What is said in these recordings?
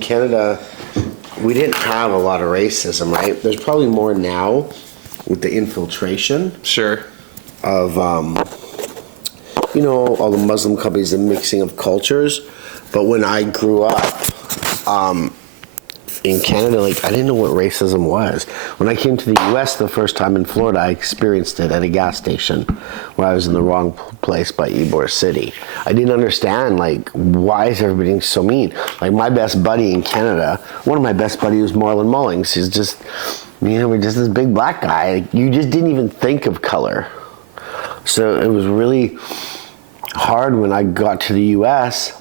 in Canada, we didn't have a lot of racism, right? There's probably more now with the infiltration. Sure. Of, all the Muslim companies and mixing of cultures. But when I grew up, in Canada, like, I didn't know what racism was. When I came to the U.S. the first time in Florida, I experienced it at a gas station where I was in the wrong place by Ybor City. I didn't understand, like, why is everybody being so mean? Like, my best buddy in Canada, one of my best buddies was Marlon Mullings. He's just, we're just this big black guy. Like, you just didn't even think of color. So it was really hard when I got to the U.S.,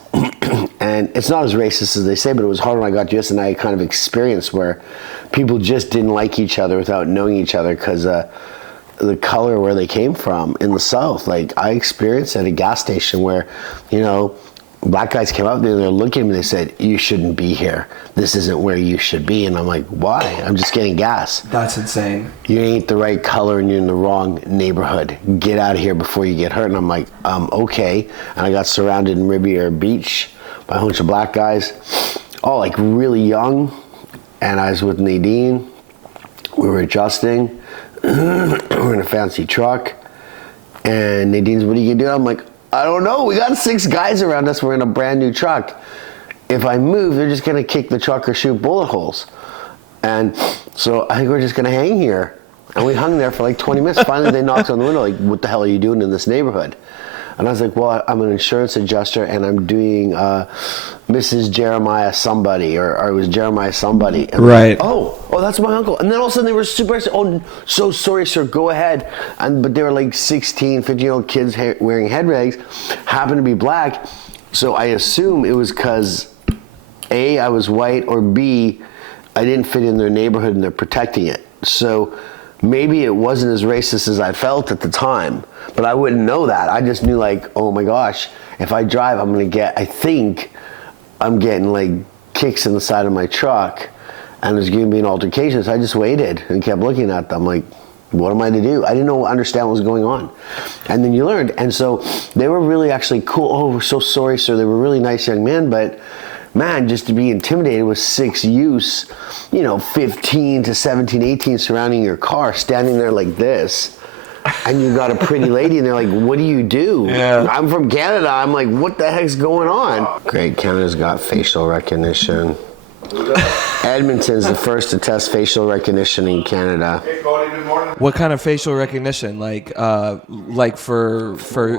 and it's not as racist as they say, but it was hard when I got to US and I kind of experienced where people just didn't like each other without knowing each other because the color where they came from in the South. Like, I experienced at a gas station where, black guys came up there and they're looking at me and they said, "You shouldn't be here. This isn't where you should be." And I'm like, "Why? I'm just getting gas." That's insane. "You ain't the right color and you're in the wrong neighborhood. Get out of here before you get hurt." And I'm like, okay. And I got surrounded in Riviera Beach by a bunch of black guys, all like really young. And I was with Nadine. We were adjusting. We're in a fancy truck. And Nadine's, "What are you gonna do?" I'm like, "I don't know. We got 6 guys around us. We're in a brand new truck. If I move, they're just gonna kick the truck or shoot bullet holes." And so I think we're just gonna hang here. And we hung there for like 20 minutes. Finally, they knocked on the window, like, "What the hell are you doing in this neighborhood?" And I was like, "Well, I'm an insurance adjuster and I'm doing Mrs. Jeremiah somebody," or it was Jeremiah somebody. And right. Like, oh, that's my uncle. And then all of a sudden they were super, "Oh, so sorry, sir, go ahead." But they were like 16, 15-year-old kids wearing head rags, happened to be black. So I assume it was because A, I was white, or B, I didn't fit in their neighborhood and they're protecting it. So maybe it wasn't as racist as I felt at the time, but I wouldn't know that. I just knew, like, oh my gosh, if I drive, I think I'm getting like kicks in the side of my truck and there's going to be an altercation. So I just waited and kept looking at them like, what am I to do? I didn't understand what was going on. And then you learned. And so they were really actually cool. "Oh, we're so sorry, sir." They were really nice young men, but man, just to be intimidated with 6 youths, 15 to 17, 18 surrounding your car, standing there like this, and you got a pretty lady and they're like, "What do you do?" Yeah. I'm from Canada. I'm like, what the heck's going on? Great, Canada's got facial recognition. Edmonton's the first to test facial recognition in Canada. What kind of facial recognition? Like for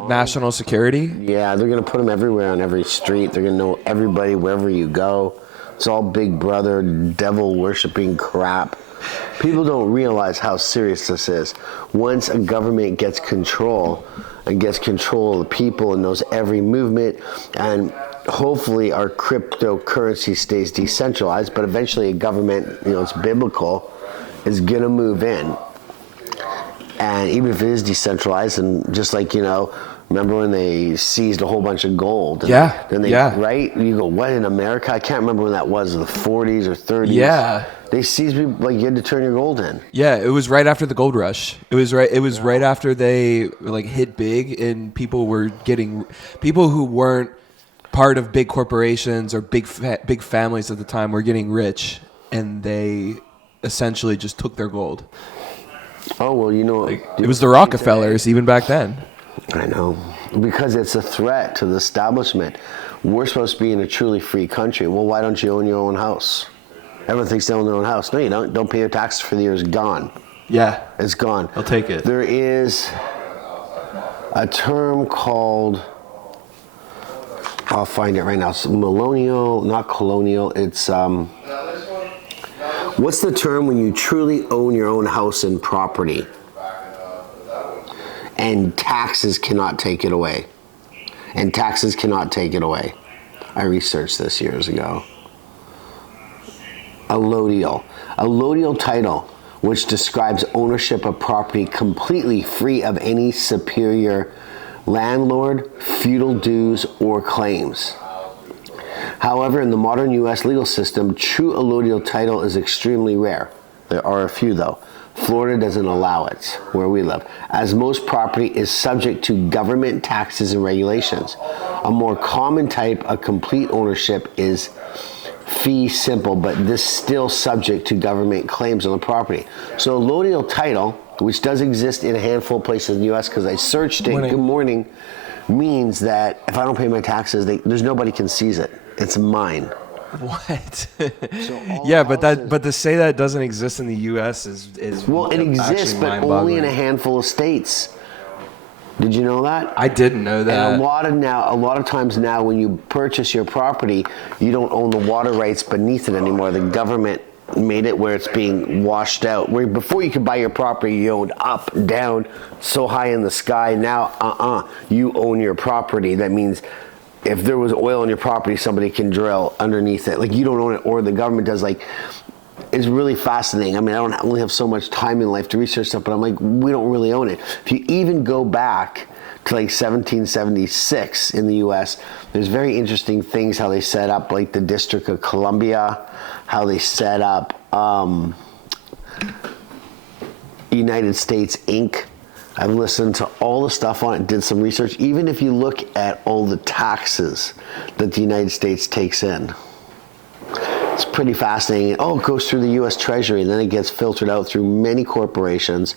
national security? Yeah, they're gonna put them everywhere on every street. They're gonna know everybody wherever you go. It's all Big Brother, devil worshipping crap. People don't realize how serious this is. Once a government gets control of the people and knows every movement, and hopefully our cryptocurrency stays decentralized, but eventually a government, it's biblical, is gonna move in. And even if it is decentralized, and just like, remember when they seized a whole bunch of gold? Yeah. Then they, right? You go, what, in America? I can't remember when that was, the 40s or 30s. Yeah. They seized people, like, you had to turn your gold in. Yeah, it was right after the gold rush. It was right after they like hit big and people who weren't part of big corporations or big families at the time were getting rich, and they essentially just took their gold. Oh, well, it was the Rockefellers even back then. I know, because it's a threat to the establishment. We're supposed to be in a truly free country. Well, why don't you own your own house? Everyone thinks they own their own house. No, you don't. Don't pay your taxes for the year. It's gone. Yeah. It's gone. I'll take it. There is a term called, I'll find it right now. It's millennial, not colonial. It's, what's the term when you truly own your own house and property and taxes cannot take it away? And taxes cannot take it away. I researched this years ago. Allodial. Allodial title, which describes ownership of property completely free of any superior landlord, feudal dues, or claims. However, in the modern U.S. legal system, true allodial title is extremely rare. There are a few, though. Florida doesn't allow it, where we live, as most property is subject to government taxes and regulations. A more common type of complete ownership is fee simple, but this still subject to government claims on the property. So allodial title, which does exist in a handful of places in the U.S. because I searched it. Morning. Good morning, means that if I don't pay my taxes, there's nobody can seize it. It's mine. What? all Yeah, but houses- but to say that doesn't exist in the U.S. is Well, it exists, actually but only in a mind-boggling. handful of states. Did you know that? I didn't know that. And a lot of times now, when you purchase your property, you don't own the water rights beneath it anymore. The government made it where it's being washed out. Where before you could buy your property, you owned up, down, so high in the sky. Now, you own your property. That means if there was oil on your property, somebody can drill underneath it. Like you don't own it, or the government does. Like, it's really fascinating. I mean, I don't only have so much time in life to research stuff, but I'm like, we don't really own it. If you even go back to like 1776 in the U.S., there's very interesting things how they set up like the District of Columbia, how they set up United States Inc. I've listened to all the stuff on it, did some research. Even if you look at all the taxes that the United States takes in, it's pretty fascinating. Oh, it goes through the U.S. Treasury, and then it gets filtered out through many corporations.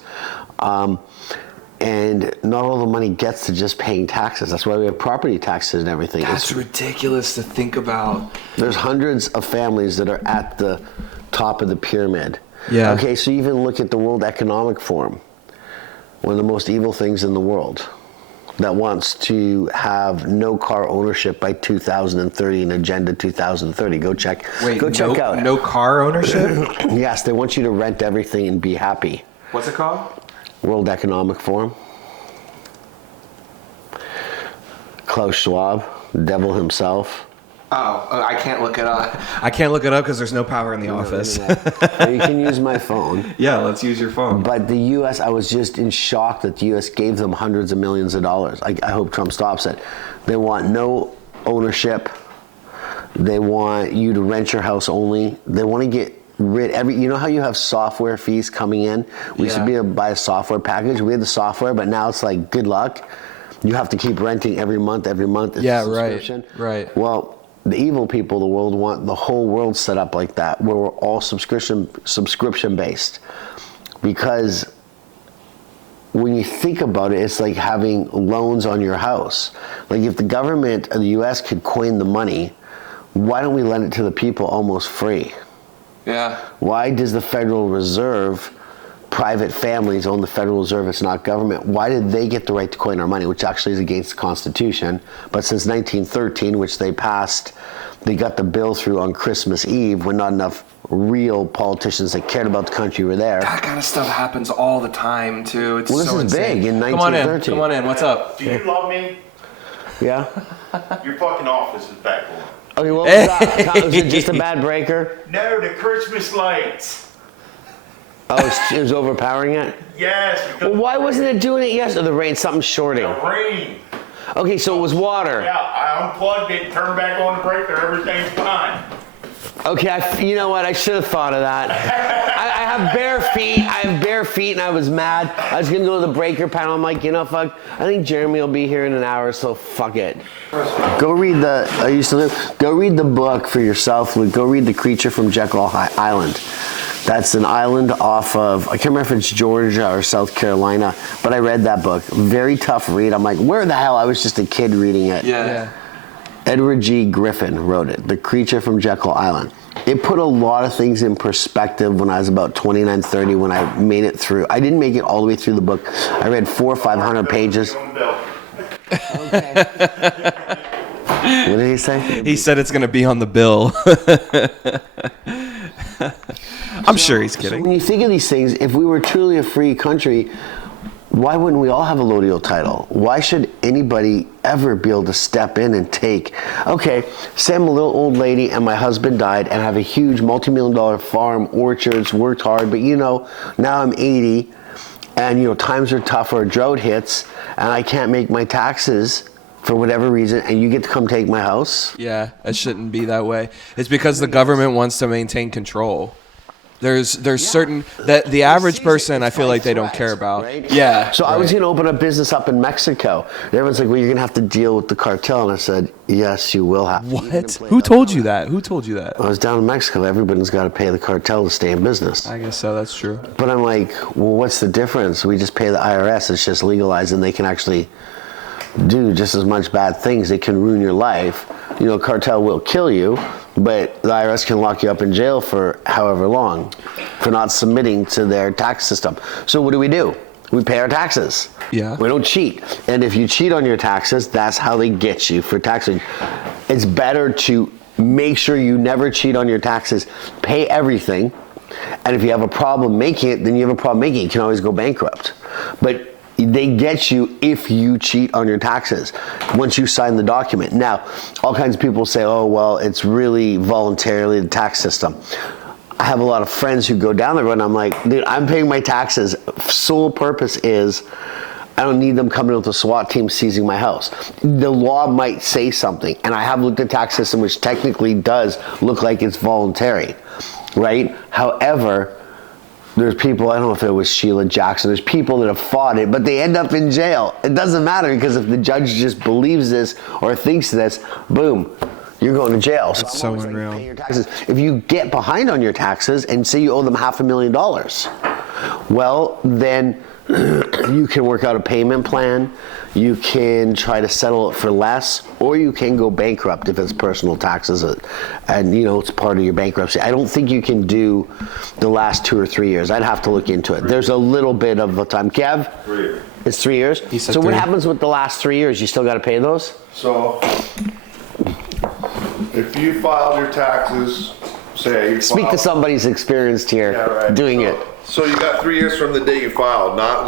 And not all the money gets to just paying taxes. That's why we have property taxes and everything. That's ridiculous to think about. There's hundreds of families that are at the top of the pyramid. Yeah. Okay, so even look at the World Economic Forum, one of the most evil things in the world, that wants to have no car ownership by 2030 and Agenda 2030. Go check. Go check out. No car ownership? Yes, they want you to rent everything and be happy. What's it called? World Economic Forum. Klaus Schwab, devil himself. Oh, I can't look it up. I can't look it up because there's no power in the office. You can use my phone. Yeah, let's use your phone. But the U.S., I was just in shock that the U.S. gave them hundreds of millions of dollars. I hope Trump stops it. They want no ownership. They want you to rent your house only. They want to get rid you know how you have software fees coming in? We used to be able to buy a software package. We had the software, but now it's like, good luck. You have to keep renting every month. It's Yeah, a subscription. right. Well, the evil people of the world want the whole world set up like that, where we're all subscription based. Because when you think about it, it's like having loans on your house. Like if the government of the U.S. could coin the money, why don't we lend it to the people almost free? Yeah. Why does the Federal Reserve, private families own the Federal Reserve, it's not government? Why did they get the right to coin our money, which actually is against the Constitution? But since 1913, which they passed, they got the bill through on Christmas Eve when not enough real politicians that cared about the country were there. That kind of stuff happens all the time, too. It's Well, this so is insane. big in Come on in. 1913. Come on in. What's up? Do you love me? Yeah? Your fucking office is back on. Okay, what was that? Was it just a bad breaker? No, the Christmas lights. Oh, it was overpowering it? Yes, because Well, why wasn't it doing it yesterday? The rain, something's shorting. the rain. Okay, so it was water. Yeah, I unplugged it, turned back on the breaker, everything's fine. Okay, you know what? I should have thought of that. I have bare feet, and I was mad. I was gonna go to the breaker panel. I'm like, you know, fuck. I think Jeremy will be here in an hour, so fuck it. Go read Go read the book for yourself, Luke. Go read The Creature from Jekyll Island. That's an island off of, I can't remember if it's Georgia or South Carolina, but I read that book. Very tough read. I'm like, where the hell? I was just a kid reading it. Yeah. Edward G. Griffin wrote it, The Creature from Jekyll Island. It put a lot of things in perspective when I was about 29, 30, when I made it through. I didn't make it all the way through the book. I read 400 or 500 pages. Okay. What did he say? He said it's going to be on the bill. I'm sure he's So kidding. when you think of these things, if we were truly a free country, why wouldn't we all have a allodial title? Why should anybody ever be able to step in and take, okay, say I'm a little old lady and my husband died and I have a huge multi-million-dollar farm, orchards, worked hard, but you know, now I'm 80 and you know, times are tough or a drought hits and I can't make my taxes for whatever reason and you get to come take my house? Yeah, it shouldn't be that way. It's because the government wants to maintain control. There's certain that the average sees it, person, I it's feel like they threats, don't care about. right? Yeah. So I was right. going to open a business up in Mexico. And everyone's like, well, you're going to have to deal with the cartel. And I said, yes, you will have to. Even in What? Plano. Who told you that? Who told you that? I was down in Mexico. Everybody's got to pay the cartel to stay in business. I guess so. That's true. But I'm like, well, what's the difference? We just pay the IRS. It's just legalized, and they can actually do just as much bad things. They can ruin your life. You know, cartel will kill you, but the IRS can lock you up in jail for however long for not submitting to their tax system. So what do? We pay our taxes. Yeah. We don't cheat. And if you cheat on your taxes, that's how they get you for taxing. It's better to make sure you never cheat on your taxes, pay everything, and if you have a problem making it, then you have a problem making it. You can always go bankrupt. But they get you if you cheat on your taxes once you sign the document. Now, all kinds of people say, oh, well, it's really voluntarily the tax system. I have a lot of friends who go down there and I'm like, dude, I'm paying my taxes. Sole purpose is I don't need them coming with a SWAT team seizing my house. The law might say something, and I have looked at the tax system, which technically does look like it's voluntary, right? However, there's people, I don't know if it was Sheila Jackson, there's people that have fought it, but they end up in jail. It doesn't matter because if the judge just believes this or thinks this, boom, you're going to jail. That's I'm so always like, unreal. pay your taxes. If you get behind on your taxes and say you owe them $500,000, well, then you can work out a payment plan, you can try to settle it for less, or you can go bankrupt if it's personal taxes and you know it's part of your bankruptcy. I don't think you can do the last 2 or 3 years. I'd have to look into it. There's a little bit of a time. Kev? 3 years. It's 3 years? He said so what 3. happens with the last 3 years? You still got to pay those? So, if you filed your taxes, say you Speak to filed- somebody's experienced here Yeah, right. doing so, it. So you got 3 years from the day you filed, not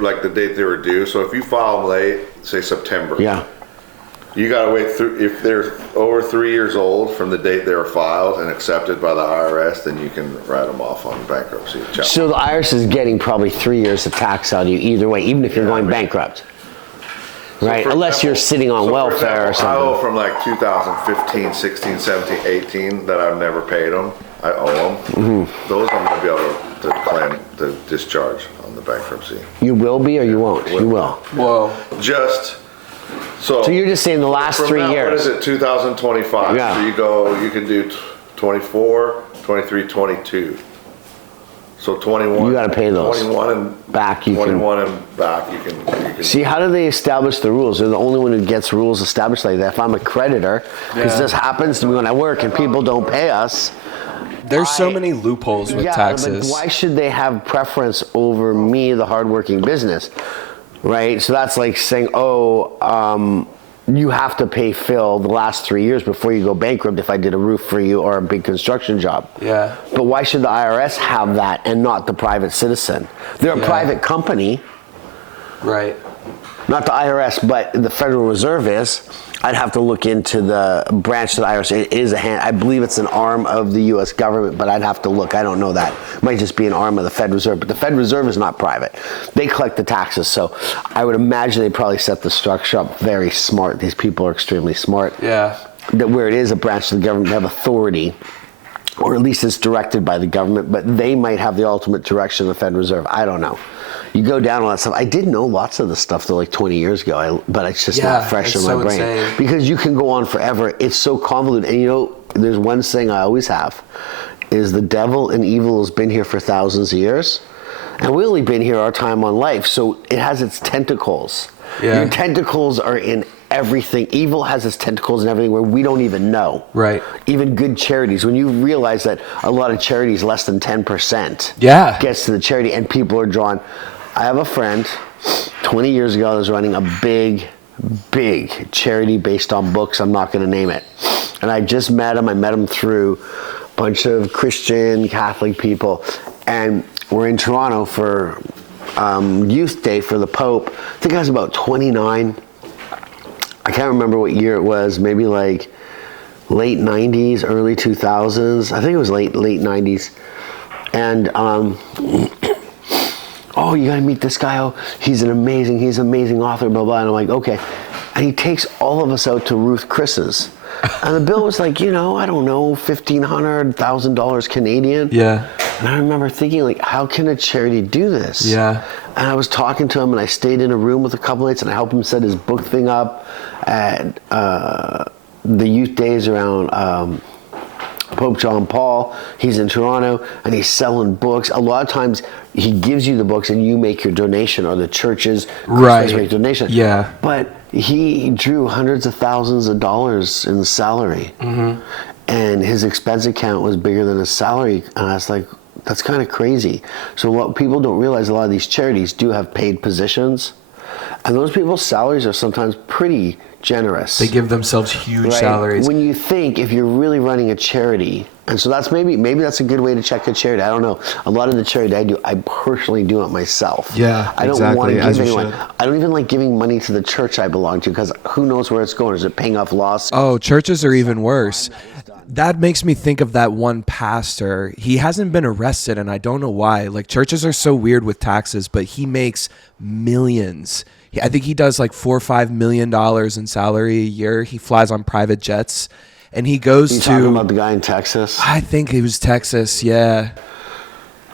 like the date they were due. So if you file them late, say September. Yeah. You gotta wait through, if they're over 3 years old from the date they were filed and accepted by the IRS, then you can write them off on bankruptcy. So the IRS is getting probably 3 years of tax out of you either way, even if you're going bankrupt. Right? For Unless you're example- sitting on so for welfare or example, I owe something. from like 2015, 16, 17, 18 that I've never paid them. I owe them. Mm-hmm. Those I'm gonna be able to claim the discharge on the bankruptcy. You will be or you won't? You will. Whoa. Just so. So you're just saying the last from 3 now, years. What is it? 2025. Yeah. So you can do 24, 23, 22. So 21. You gotta pay those. 21 and Back, you can- 21 and back. You can. See, how do they establish the rules? They're the only one who gets rules established like that. If I'm a creditor, because Yeah. this happens to me when I work and people don't pay us. There's so many loopholes with taxes. But why should they have preference over me, the hardworking business? Right? So that's like saying, you have to pay Phil the last 3 years before you go bankrupt if I did a roof for you or a big construction job. Yeah. But why should the IRS have that and not the private citizen? They're a Yeah. private company, Right. not the IRS, but the Federal Reserve is. I'd have to look into the branch of the IRS. It is I believe it's an arm of the U.S. government, but I'd have to look. I don't know that. It might just be an arm of the Fed Reserve, but the Fed Reserve is not private. They collect the taxes, so I would imagine they probably set the structure up very smart. These people are extremely smart. Yeah. That where it is a branch of the government, they have authority, or at least it's directed by the government, but they might have the ultimate direction of the Fed Reserve. I don't know. You go down all that stuff. I did know lots of the stuff though, like 20 years ago, but it's just Yeah, not fresh in it's my so brain. insane. Because you can go on forever. It's so convoluted. And you know, there's one thing I always have, is the devil and evil has been here for thousands of years. And we only been here our time on life, so it has its tentacles. Yeah. Your tentacles are in everything. Evil has its tentacles in everything where we don't even know. Right. Even good charities, when you realize that a lot of charities, less than 10% Yeah. gets to the charity and people are drawn. I have a friend, 20 years ago, that was running a big charity based on books. I'm not going to name it. And I just met him. I met him through a bunch of Christian, Catholic people. And we're in Toronto for Youth Day for the Pope. I think I was about 29. I can't remember what year it was. Maybe like late 90s, early 2000s. I think it was late 90s. And oh, you gotta meet this guy. Oh, he's an amazing author, blah, blah. And I'm like, okay. And he takes all of us out to Ruth Chris's. And the bill was like, I don't know, $1,500, $1,000 Canadian. Yeah. And I remember thinking, like, how can a charity do this? Yeah. And I was talking to him, and I stayed in a room with a couple nights, and I helped him set his book thing up at the youth days around Pope John Paul. He's in Toronto, and he's selling books. A lot of times, he gives you the books, and you make your donation, or the church's Right. make donation. Yeah. But he drew hundreds of thousands of dollars in salary, and his expense account was bigger than his salary. And I was like, that's kind of crazy. So what people don't realize, a lot of these charities do have paid positions, and those people's salaries are sometimes pretty generous. They give themselves huge Right? salaries. When you think, if you're really running a charity, and so that's maybe that's a good way to check a charity. I don't know. A lot of the charity I do, I personally do it myself. Yeah, I don't want exactly, to as give you anyone. should. I don't even like giving money to the church I belong to, because who knows where it's going? Is it paying off loss? Oh, churches are even worse. That makes me think of that one pastor. He hasn't been arrested, and I don't know why. Like, churches are so weird with taxes, but he makes millions. I think he does like $4 or $5 million in salary a year. He flies on private jets, and he goes You talking to. about the guy in Texas? I think it was Texas. Yeah,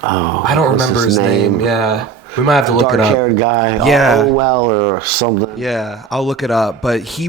Oh, I don't what's remember his name. Yeah, we might have to look it up. Dark-haired guy. Yeah. Oh, well, or something. Yeah, I'll look it up. But he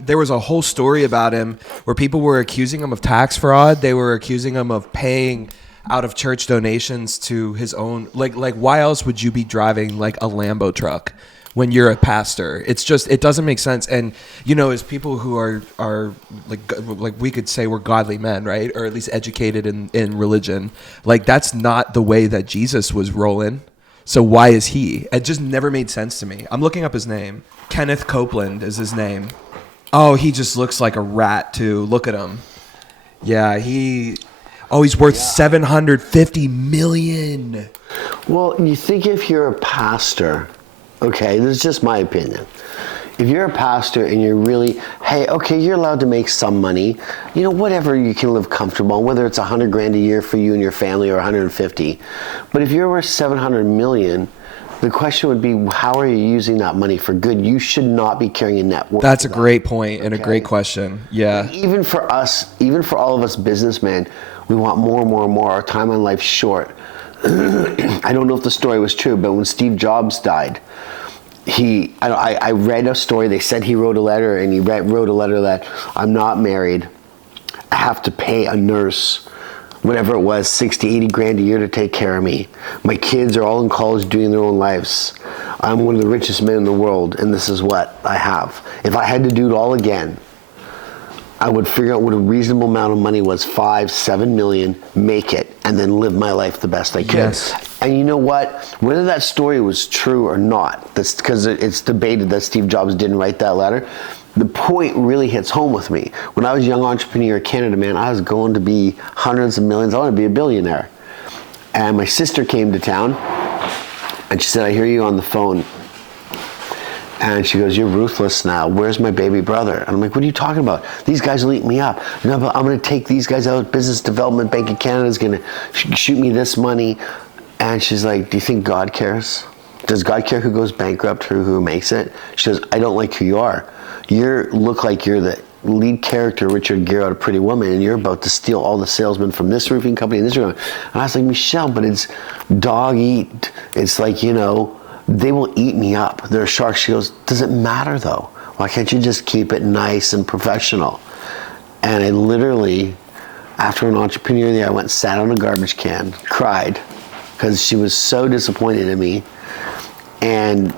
there was a whole story about him where people were accusing him of tax fraud. They were accusing him of paying out of church donations to his own. Like why else would you be driving like a Lambo truck when you're a pastor? It's just, it doesn't make sense. And as people who are like we could say we're godly men, right? Or at least educated in religion. Like, that's not the way that Jesus was rolling. So why is he? It just never made sense to me. I'm looking up his name. Kenneth Copeland is his name. Oh, he just looks like a rat too. Look at him. Yeah, he's worth $750 million. Well, you think if you're a pastor, okay, this is just my opinion. If you're a pastor and you're really, hey, okay, you're allowed to make some money, whatever you can live comfortable on, whether it's $100 grand a year for you and your family or 150. But if you're worth 700 million, the question would be, how are you using that money for good? You should not be carrying a net worth. That's a great point and a great question. Yeah. Even for us, even for all of us businessmen, we want more and more and more. Our time on life's short. I don't know if the story was true, but when Steve Jobs died, I read a story. They said he wrote a letter, and he wrote a letter that, I'm not married. I have to pay a nurse, whatever it was, 60, 80 grand a year to take care of me. My kids are all in college doing their own lives. I'm one of the richest men in the world, and this is what I have. If I had to do it all again, I would figure out what a reasonable amount of money was, 5, 7 million, make it, and then live my life the best I could. Yes. And you know what? Whether that story was true or not, that's because it's debated that Steve Jobs didn't write that letter. The point really hits home with me. When I was a young entrepreneur in Canada, man, I was going to be hundreds of millions. I want to be a billionaire. And my sister came to town, and she said, I hear you on the phone. And she goes, you're ruthless now. Where's my baby brother? And I'm like, what are you talking about? These guys will eat me up. No, but I'm going to take these guys out. Business Development Bank of Canada is going to shoot me this money. And she's like, do you think God cares? Does God care who goes bankrupt or who makes it? She goes, I don't like who you are. You look like you're the lead character, Richard Gere, out of Pretty Woman, and you're about to steal all the salesmen from this roofing company and this roofing. And I was like, Michelle, but it's dog eat. It's like, they will eat me up. They're sharks. She goes, does it matter though? Why can't you just keep it nice and professional? And I literally, after an entrepreneur day, I went and sat on a garbage can, cried, because she was so disappointed in me. And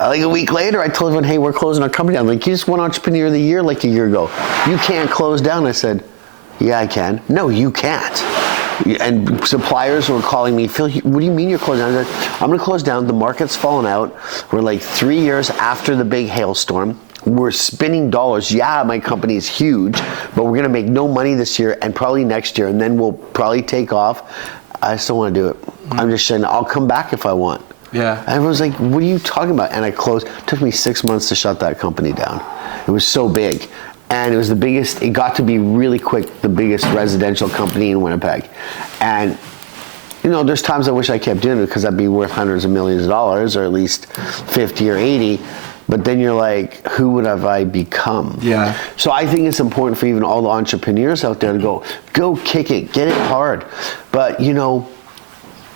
like a week later, I told everyone, hey, we're closing our company down. Like, you just won Entrepreneur of the Year like a year ago. You can't close down. I said, yeah, I can. No, you can't. And suppliers were calling me, Phil, what do you mean you're closing down? I said, I'm going to close down. The market's fallen out. We're like 3 years after the big hailstorm. We're spinning dollars. Yeah, my company is huge, but we're going to make no money this year and probably next year, and then we'll probably take off. I still want to do it. I'm just saying, I'll come back if I want. Yeah. And everyone's like, what are you talking about? And I closed. It took me 6 months to shut that company down. It was so big. And it was the biggest, it got to be really quick, the biggest residential company in Winnipeg. And, there's times I wish I kept doing it because I'd be worth hundreds of millions of dollars, or at least 50 or 80. but then you're like, who would have I become? Yeah. So I think it's important for even all the entrepreneurs out there to go kick it, get it hard. But you know,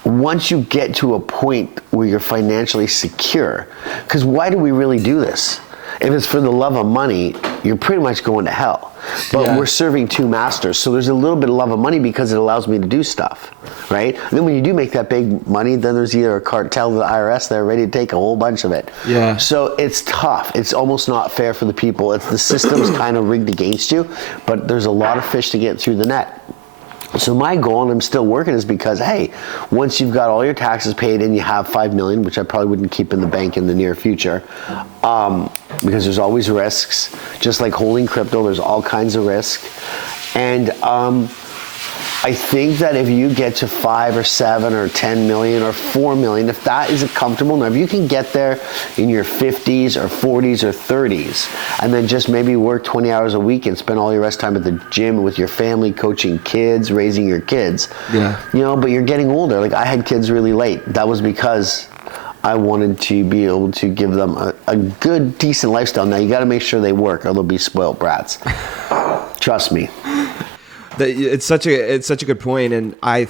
once you get to a point where you're financially secure, because why do we really do this? If it's for the love of money, you're pretty much going to hell. But Yeah. we're serving two masters, so there's a little bit of love of money because it allows me to do stuff, right? And then when you do make that big money, then there's either a cartel or the IRS that are ready to take a whole bunch of it. Yeah. So it's tough. It's almost not fair for the people. The system's kind of rigged against you, but there's a lot of fish to get through the net. So my goal, and I'm still working, is because, hey, once you've got all your taxes paid and you have $5 million, which I probably wouldn't keep in the bank in the near future, because there's always risks. Just like holding crypto, there's all kinds of risk. And I think that if you get to 5 or 7 or 10 million or 4 million, if that is a comfortable number, if you can get there in your 50s or 40s or 30s, and then just maybe work 20 hours a week and spend all your rest time at the gym with your family, coaching kids, raising your kids. Yeah. You know, but you're getting older. Like I had kids really late. That was because I wanted to be able to give them a good, decent lifestyle. Now you got to make sure they work or they'll be spoiled brats. Trust me. It's such a good point, and I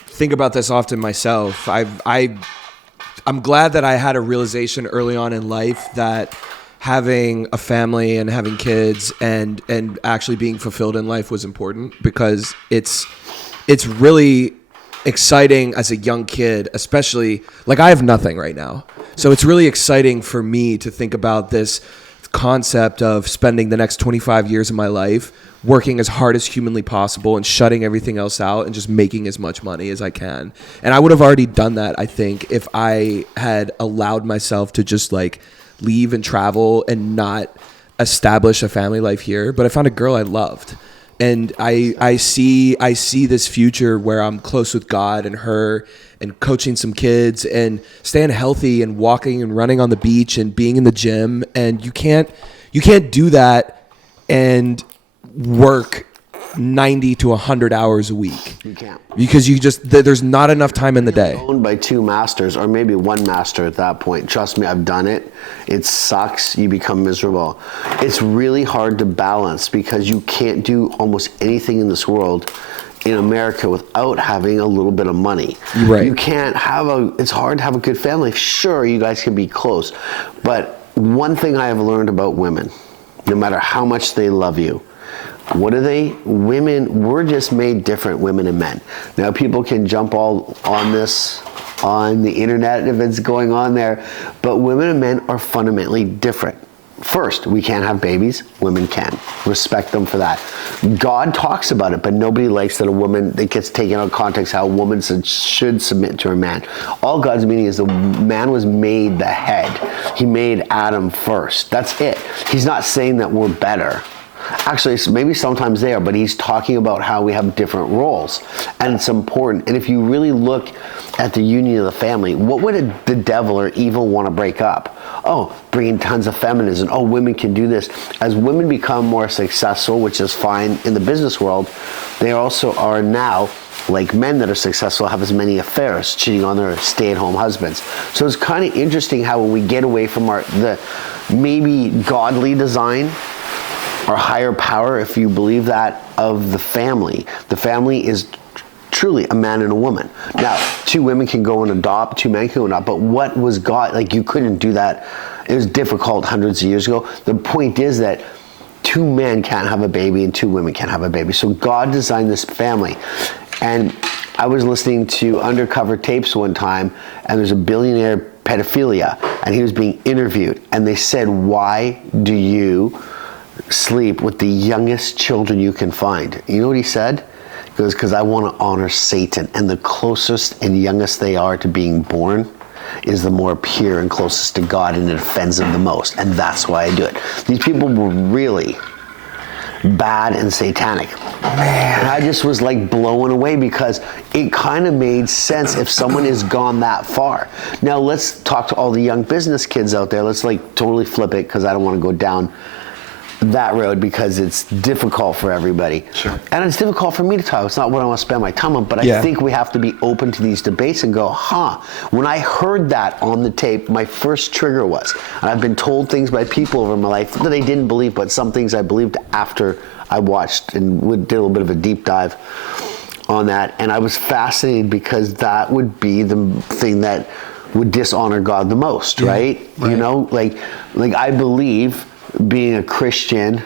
think about this often myself. I'm glad that I had a realization early on in life that having a family and having kids and actually being fulfilled in life was important, because it's really exciting as a young kid, especially like I have nothing right now. So it's really exciting for me to think about this concept of spending the next 25 years of my life working as hard as humanly possible and shutting everything else out and just making as much money as I can. And I would have already done that, I think, if I had allowed myself to just like leave and travel and not establish a family life here. But I found a girl I loved. And I see this future where I'm close with God and her and coaching some kids and staying healthy and walking and running on the beach and being in the gym. And you can't do that and work 90 to 100 hours a week. You can't. Because there's not enough time in the day. Owned by two masters, or maybe one master at that point. Trust me, I've done it. It sucks. You become miserable. It's really hard to balance because you can't do almost anything in this world in America without having a little bit of money. Right. You can't it's hard to have a good family. Sure, you guys can be close. But one thing I have learned about women, no matter how much they love you, what are they? Women, we're just made different, women and men. Now people can jump all on this on the internet if it's going on there, but women and men are fundamentally different. First, we can't have babies, women can. Respect them for that. God talks about it, but nobody likes that a woman, that gets taken out of context how a woman should submit to a man. All God's meaning is the man was made the head. He made Adam first. That's it. He's not saying that we're better. Actually, maybe sometimes they are, but he's talking about how we have different roles, and it's important. And if you really look at the union of the family, what would the devil or evil want to break up? Oh, bringing tons of feminism. Oh, women can do this. As women become more successful, which is fine in the business world, they also are now, like men that are successful, have as many affairs, cheating on their stay-at-home husbands. So it's kind of interesting how when we get away from the maybe godly design, or higher power, if you believe that, of the family is truly a man and a woman. Now, two women can go and adopt, two men can go and adopt, but what was God, like you couldn't do that. It was difficult hundreds of years ago. The point is that two men can't have a baby and two women can't have a baby. So God designed this family. And I was listening to Undercover Tapes one time, and there's a billionaire pedophilia, and he was being interviewed, and they said, why do you sleep with the youngest children you can find? You know what he said? He goes, because I want to honor Satan, and the closest and youngest they are to being born is the more pure and closest to God, and it offends him the most, and that's why I do it. These people were really bad and satanic. Man, and I just was like blown away because it kind of made sense if someone has gone that far. Now let's talk to all the young business kids out there. Let's like totally flip it, because I don't want to go down that road because it's difficult for everybody. Sure. And it's difficult for me to talk. It's not what I want to spend my time on, but Yeah. I think we have to be open to these debates and go, when I heard that on the tape, my first trigger was, and I've been told things by people over my life that I didn't believe, but some things I believed after I watched and did a little bit of a deep dive on that. And I was fascinated because that would be the thing that would dishonor God the most, right? You know, like I believe, being a Christian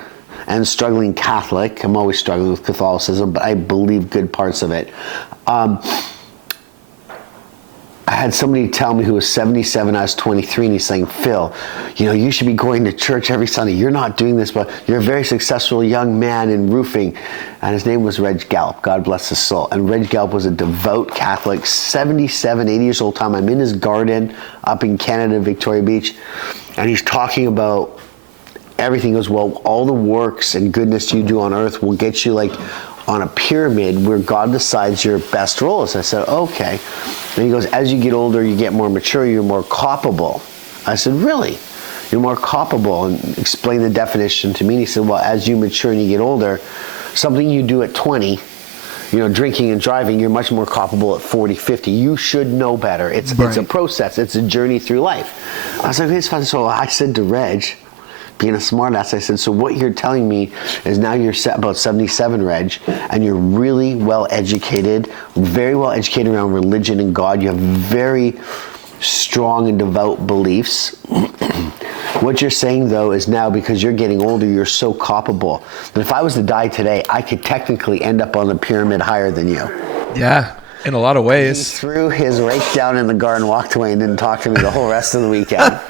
and struggling Catholic, I'm always struggling with Catholicism, but I believe good parts of it. I had somebody tell me who was 77, I was 23, and he's saying, Phil, you know, you should be going to church every Sunday. You're not doing this, but you're a very successful young man in roofing. And his name was Reg Gallup, God bless his soul. And Reg Gallup was a devout Catholic, 77, 80 years old time. I'm in his garden up in Canada, Victoria Beach, and he's talking about everything. Goes, well, all the works and goodness you do on earth will get you like on a pyramid where God decides your best roles. I said, okay. And he goes, as you get older, you get more mature, you're more culpable. I said, really? You're more culpable? And explain the definition to me. And he said, well, as you mature and you get older, something you do at 20, you know, drinking and driving, you're much more culpable at 40, 50. You should know better. It's a process. It's a journey through life. I was like, it's fun. So I said to Reg, being a smartass, I said, so what you're telling me is now you're about 77, Reg, and you're really well educated, very well educated around religion and God. You have very strong and devout beliefs. What you're saying, though, is now because you're getting older, you're so culpable that if I was to die today, I could technically end up on the pyramid higher than you. Yeah, in a lot of He ways. threw his rake down in the garden, walked away, and didn't talk to me the whole rest of the weekend.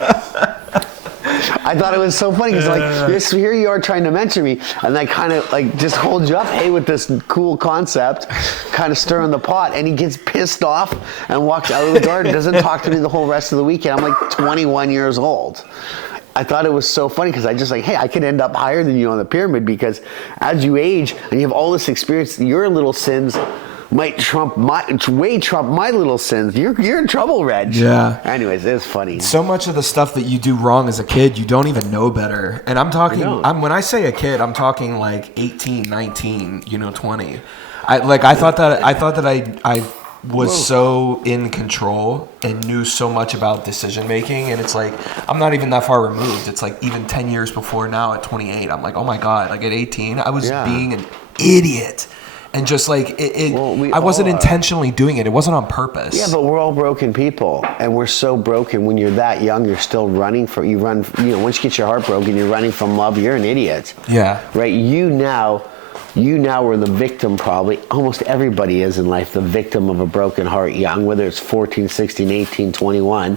I thought it was so funny because here you are trying to mentor me, and I kind of like just hold you up, hey, with this cool concept, kind of stirring the pot, and he gets pissed off and walks out of the garden, doesn't talk to me the whole rest of the weekend. I'm like 21 years old. I thought it was so funny because I just like, hey, I could end up higher than you on the pyramid because as you age and you have all this experience, your little sins might trump my little sins. You're in trouble, Reg. Yeah. Anyways, it was funny. So much of the stuff that you do wrong as a kid, you don't even know better. And I'm talking, when I say a kid, I'm talking like 18, 19, 20. I thought that I was so in control and knew so much about decision making, and it's like I'm not even that far removed. It's like even 10 years before now at 28, I'm like, oh my God, like at 18, I was being an idiot. And just like I wasn't intentionally doing it. It wasn't on purpose. Yeah, but we're all broken people, and we're so broken. When you're that young, you're still running once you get your heart broken, you're running from love. You're an idiot. Yeah. Right. You now were the victim. Probably almost everybody is in life the victim of a broken heart. Young, whether it's 14, 16, 18, 21,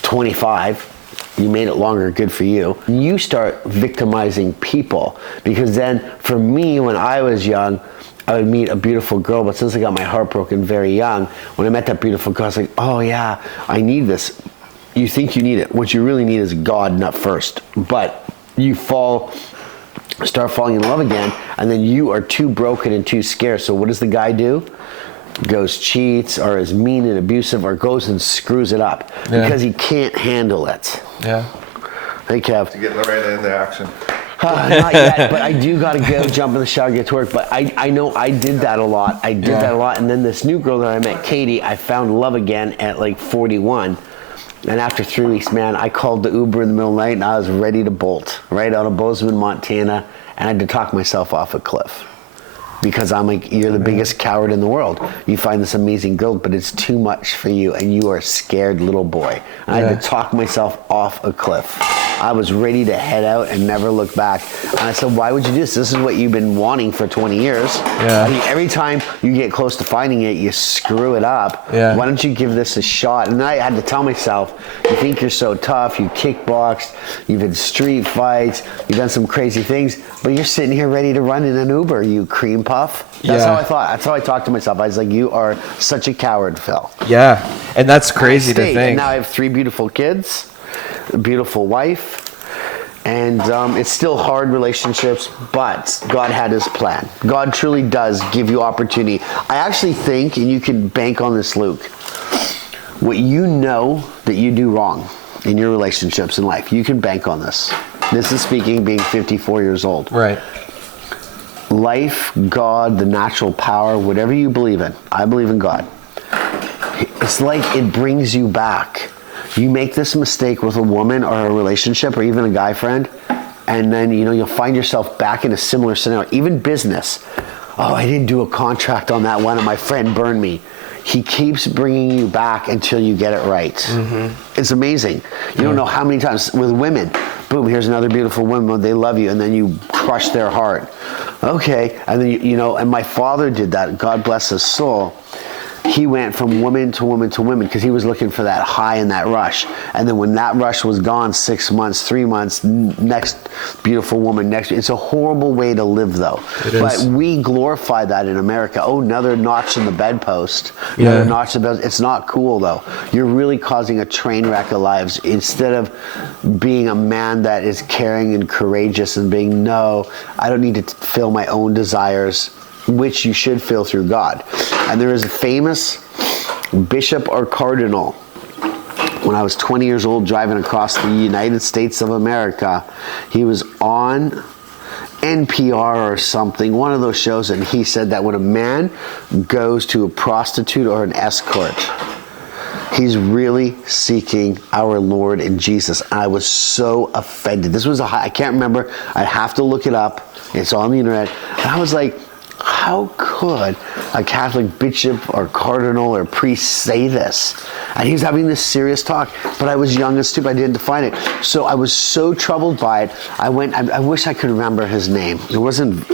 25. You made it longer. Good for you. You start victimizing people because then, for me, when I was young, I would meet a beautiful girl, but since I got my heart broken very young, when I met that beautiful girl, I was like, oh yeah, I need this. You think you need it. What you really need is God, not first. But you start falling in love again, and then you are too broken and too scared. So what does the guy do? Goes cheats, or is mean and abusive, or goes and screws it up because he can't handle it. Yeah. Hey, Kev. Getting right into action. Not yet, but I do got to go jump in the shower, get to work. But I know I did that a lot. And then this new girl that I met, Katie, I found love again at like 41. And after 3 weeks, man, I called the Uber in the middle of the night and I was ready to bolt right out of Bozeman, Montana. And I had to talk myself off a cliff. Because I'm like, you're the biggest coward in the world. You find this amazing girl, but it's too much for you, and you are a scared little boy. And I had to talk myself off a cliff. I was ready to head out and never look back. And I said, why would you do this? This is what you've been wanting for 20 years. Yeah. I mean, every time you get close to finding it, you screw it up. Yeah. Why don't you give this a shot? And then I had to tell myself, you think you're so tough, you kickboxed, you've had street fights, you've done some crazy things, but you're sitting here ready to run in an Uber, you cream puff. That's how I thought. That's how I talked to myself. I was like, you are such a coward, Phil. Yeah, and that's crazy to think. And now I have 3 beautiful kids, a beautiful wife, and it's still hard relationships, but God had his plan. God truly does give you opportunity. I actually think, and you can bank on this, Luke, what you know that you do wrong in your relationships in life, you can bank on this. This is speaking being 54 years old. Right. Life, God, the natural power, whatever you believe in. I believe in God. It's like it brings you back. You make this mistake with a woman or a relationship or even a guy friend, and then you'll find yourself back in a similar scenario. Even business. Oh, I didn't do a contract on that one and my friend burned me. He keeps bringing you back until you get it right. Mm-hmm. It's amazing. You don't know how many times with women, boom, here's another beautiful woman, they love you, and then you crush their heart. Okay, and then and my father did that, God bless his soul. He went from woman to woman to woman because he was looking for that high and that rush. And then when that rush was gone, 6 months, 3 months, next beautiful woman, next. It's a horrible way to live, though. But we glorify that in America. Oh, another notch in the bedpost. Another notch in the bedpost. It's not cool, though. You're really causing a train wreck of lives. Instead of being a man that is caring and courageous and being, no, I don't need to fill my own desires, which you should feel through God. And there is a famous bishop or cardinal. When I was 20 years old driving across the United States of America, he was on NPR or something, one of those shows, and he said that when a man goes to a prostitute or an escort, he's really seeking our Lord and Jesus. And I was so offended. This was I can't remember. I have to look it up. It's on the internet. And I was like, how could a Catholic bishop or cardinal or priest say this? And he's having this serious talk, but I was young and stupid. I didn't define it. So I was so troubled by it. I wish I could remember his name. It wasn't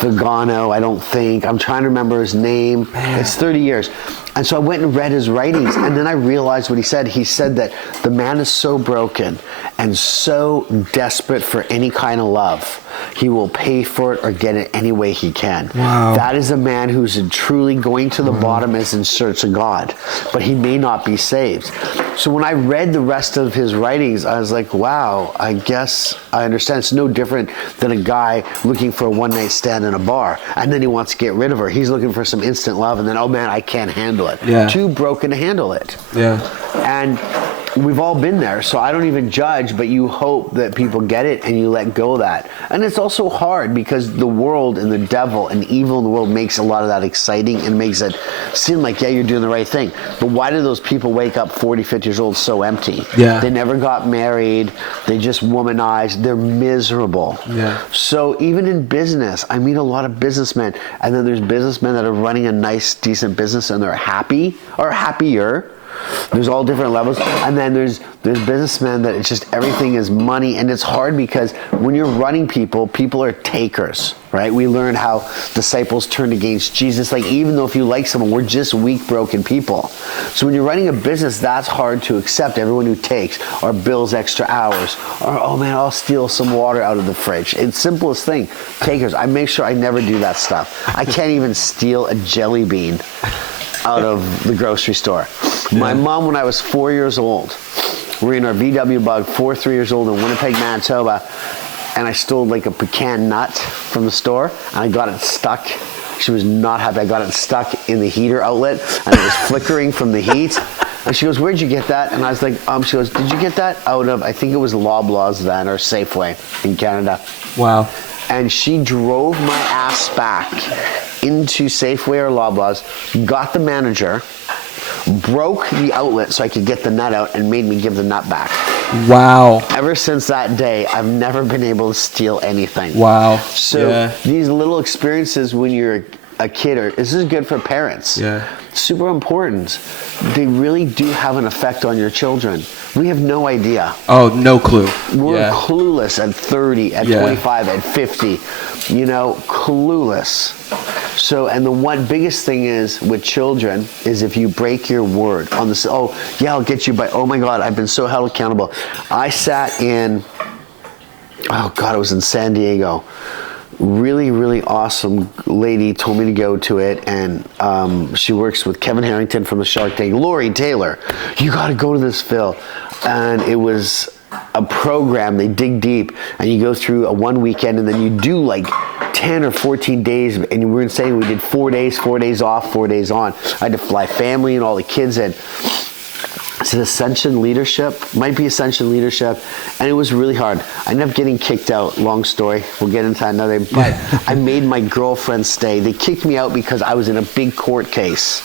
Vigano, I don't think. I'm trying to remember his name. It's 30 years. And so I went and read his writings, and then I realized what he said. He said that the man is so broken and so desperate for any kind of love, he will pay for it or get it any way he can. Wow. That is a man who's truly going to the bottom, is in search of God, but he may not be saved. So when I read the rest of his writings, I was like, wow, I guess I understand. It's no different than a guy looking for a one-night stand in a bar, and then he wants to get rid of her. He's looking for some instant love, and then, oh man, I can't handle it. Yeah. Too broken to handle it. Yeah. And we've all been there, so I don't even judge, but you hope that people get it and you let go of that. And it's also hard because the world and the devil and evil in the world makes a lot of that exciting and makes it seem like, yeah, you're doing the right thing. But why do those people wake up 40, 50 years old so empty? Yeah. They never got married. They just womanized. They're miserable. Yeah. So even in business, I meet a lot of businessmen, and then there's businessmen that are running a nice, decent business and they're happy or happier. There's all different levels, and then there's businessmen that it's just everything is money, and it's hard because when you're running people are takers, right? We learned how disciples turned against Jesus. Like, even though if you like someone, we're just weak, broken people. So when you're running a business, that's hard to accept. Everyone who takes or bills extra hours, or, oh man, I'll steal some water out of the fridge. It's simplest thing. Takers. I make sure I never do that stuff. I can't even steal a jelly bean out of the grocery store. My mom, when I was 4 years old, we're in our VW Bug, 3 years old in Winnipeg, Manitoba, and I stole like a pecan nut from the store, and I got it stuck. She was not happy. I got it stuck in the heater outlet, and it was flickering from the heat. And she goes, where'd you get that? And I was like, she goes, did you get that out of, I think it was Loblaws then, or Safeway in Canada. Wow. And she drove my ass back into Safeway or Loblaws, got the manager, broke the outlet so I could get the nut out, and made me give the nut back. Wow. Ever since that day, I've never been able to steal anything. Wow. So these little experiences when you're a kid, this is good for parents. Yeah. Super important. They really do have an effect on your children. We have no idea. Oh, no clue. We're clueless at 30, at 25, at 50. Clueless. So, and the one biggest thing is with children is if you break your word on this, oh yeah, I'll get you by, oh my God, I've been so held accountable. I sat in, oh God, it was in San Diego. Really, really awesome lady told me to go to it, and she works with Kevin Harrington from the Shark Tank. Lori Taylor, you got to go to this, Phil. And it was a program. They dig deep, and you go through a one weekend, and then you do like 10 or 14 days. And we were saying we did 4 days, 4 days off, 4 days on. I had to fly family and all the kids in. is it Ascension Leadership? Might be Ascension Leadership. And it was really hard. I ended up getting kicked out. Long story. We'll get into that another. But I made my girlfriend stay. They kicked me out because I was in a big court case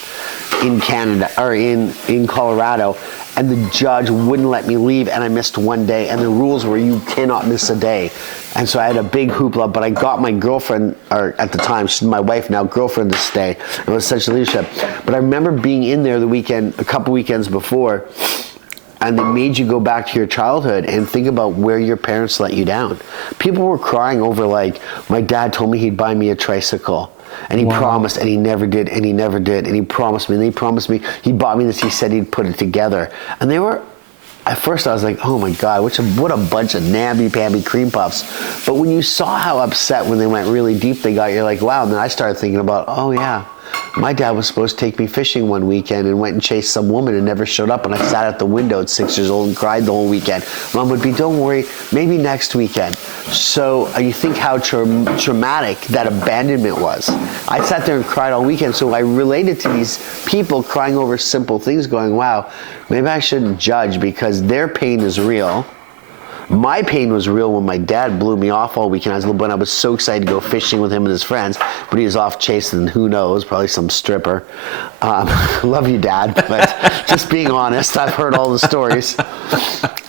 in Canada, or in Colorado. And the judge wouldn't let me leave, and I missed one day. And the rules were you cannot miss a day. And so I had a big hoopla, but I got my girlfriend, or at the time, she's my wife now, girlfriend, to stay. It was Ascension Leadership. But I remember being in there the weekend, a couple weekends before, and they made you go back to your childhood and think about where your parents let you down. People were crying over, like, my dad told me he'd buy me a tricycle. And he promised, and he never did, and he never did, and he promised me, and he promised me, he bought me this, he said he'd put it together. And they were, at first I was like, oh my God, what a bunch of namby-pamby cream puffs. But when you saw how upset when they went really deep they got, you're like, wow. And then I started thinking about, oh yeah, my dad was supposed to take me fishing one weekend and went and chased some woman and never showed up. And I sat at the window at 6 years old and cried the whole weekend. Mom would be, don't worry, maybe next weekend. So you think how traumatic that abandonment was. I sat there and cried all weekend. So I related to these people crying over simple things going, wow, maybe I shouldn't judge because their pain is real. My pain was real when my dad blew me off all weekend. I was a little bit, I was so excited to go fishing with him and his friends, but he was off chasing, who knows, probably some stripper. Love you, Dad, but just being honest, I've heard all the stories.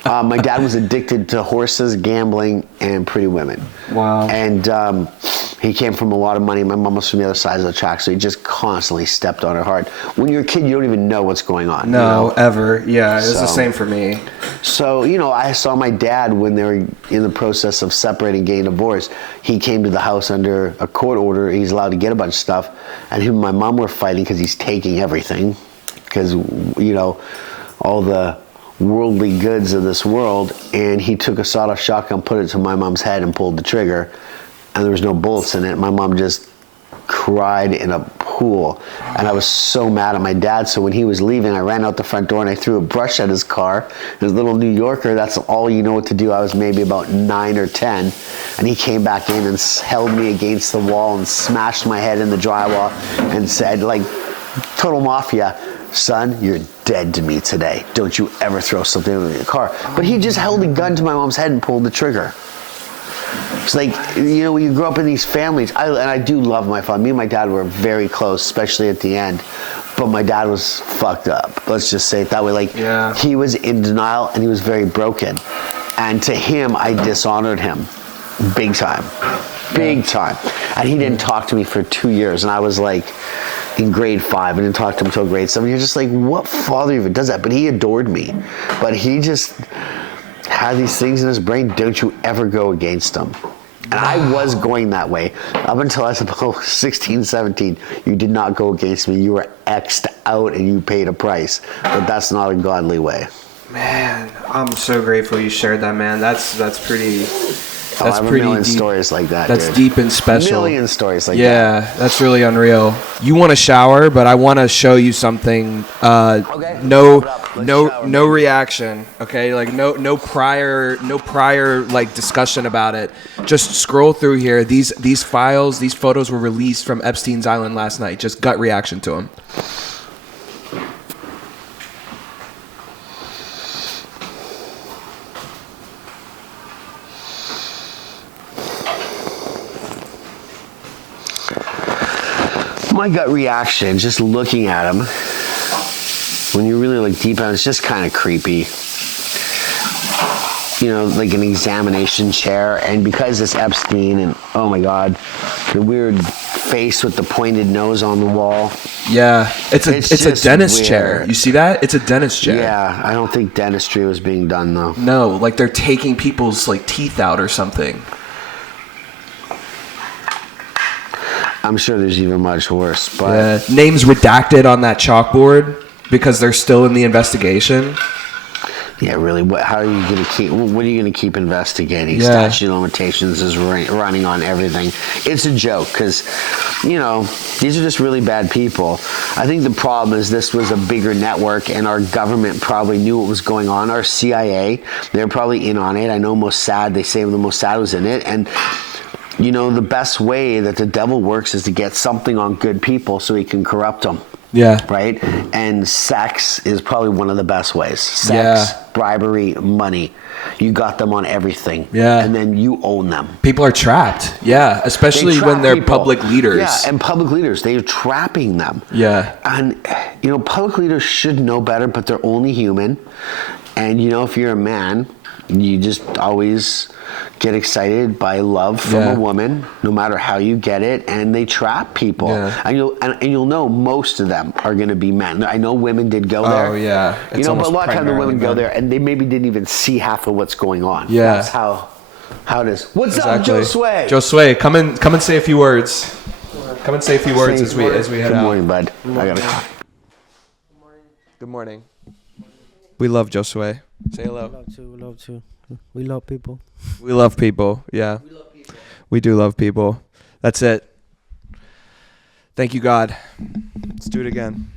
My dad was addicted to horses, gambling, and pretty women. Wow. And he came from a lot of money. My mom was from the other side of the track, so he just constantly stepped on her heart. When you're a kid, you don't even know what's going on. No, you know? ever. Yeah, it was the same for me. So, I saw my dad when they were in the process of separating, getting divorced. He came to the house under a court order. He's allowed to get a bunch of stuff. And him and my mom were fighting because he's taking everything. Because, all the worldly goods of this world. And he took a sawed-off shotgun, put it to my mom's head, and pulled the trigger. And there was no bullets in it. My mom just cried in a pool, and I was so mad at my dad. So when he was leaving, I ran out the front door and I threw a brush at his car. His little New Yorker, that's all you know what to do. I was maybe about 9 or 10, and he came back in and held me against the wall and smashed my head in the drywall and said, like total mafia, son, you're dead to me today. Don't you ever throw something in your car. But he just held a gun to my mom's head and pulled the trigger. It's like, when you grow up in these families, and I do love my father. Me and my dad were very close, especially at the end. But my dad was fucked up. Let's just say it that way. Like, yeah. He was in denial and he was very broken. And to him, I dishonored him. Big time. Big time. And he didn't talk to me for 2 years. And I was like in grade 5. I didn't talk to him until grade 7. You're just like, what father even does that? But he adored me. But he just had these things in his brain. Don't you ever go against him. And I was going that way up until I was about 16, 17. You did not go against me. You were X'd out and you paid a price. But that's not a godly way. Man, I'm so grateful you shared that, man. That's pretty. I That's have pretty a million deep. stories like that. That's dude. deep and special. A million stories like that. Yeah, that's really unreal. You want to shower, but I want to show you something. Okay. No, Let's no, shower. no reaction. Okay, like no prior like discussion about it. Just scroll through here. These files, these photos were released from Epstein's Island last night. Just gut reaction to them. My gut reaction, just looking at him, when you really look deep at it, it's just kind of creepy. Like an examination chair, and because it's Epstein, and oh my God, the weird face with the pointed nose on the wall. Yeah, it's a just dentist weird. chair. You see that? It's a dentist chair. Yeah, I don't think dentistry was being done though. No, like they're taking people's like teeth out or something. I'm sure there's even much worse, but Names redacted on that chalkboard because they're still in the investigation. yeah, really, how are you going to keep? What are you going to keep investigating? Yeah. Statute of limitations is running on everything. It's a joke because, these are just really bad people. I think the problem is this was a bigger network, and our government probably knew what was going on. Our CIA, they're probably in on it. I know Mossad. They say the Mossad was in it, and. The best way that the devil works is to get something on good people so he can corrupt them. Yeah. Right? And sex is probably one of the best ways. Sex, Yeah. bribery, money. You got them on everything. Yeah. And then you own them. People are trapped. Yeah, especially They when trap they're people. public leaders. Yeah, and public leaders, they're trapping them. Yeah. And, public leaders should know better, but they're only human. And, if you're a man, you just always get excited by love from Yeah. a woman, no matter how you get it, and they trap people. Yeah. And you'll know most of them are going to be men. I know women did go there. Oh, yeah. It's but a almost lot of times the women primarily go men. there and they maybe didn't even see half of what's going on. Yeah. That's how it is. What's up, Joe Sway? Joe Sway, come and say a few words. Come and say a few words as we head Good out. morning, bud. I gotta. Good morning. We love Joe Sway. Say hello. We love to. We love people. We love people. Yeah. We do love people. That's it. Thank you, God. Let's do it again.